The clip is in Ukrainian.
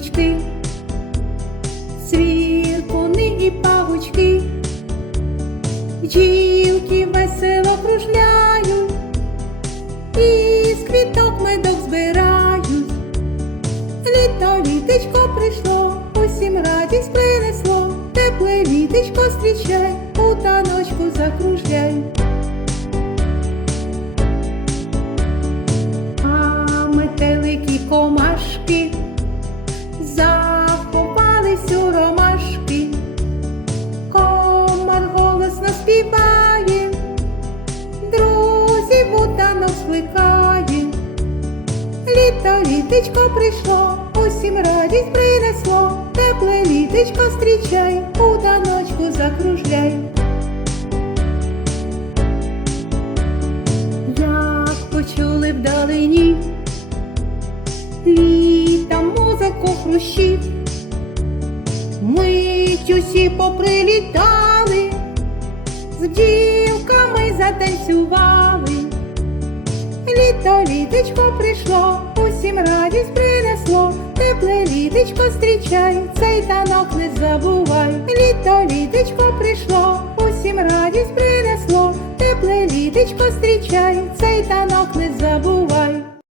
квіточки, свіркуни і павучки, бджілки весело кружляють, і з квіток медок збирають. Літо літечко прийшло, усім радість принесло, тепле літечко зустрічай, у таночку закружляй. Літо літечко прийшло, усім радість принесло, тепле літечко зустрічай, у таночку закружляй. Як почули вдалині, літа музику хрущів, мить усі поприлітали, з бджілками затанцювали. Літо літечко прийшло, радість принесло, тепле літечко зустрічай, цей танок не забувай. Літо літечко прийшло, усім радість принесло, тепле літечко зустрічай, цей танок не забувай.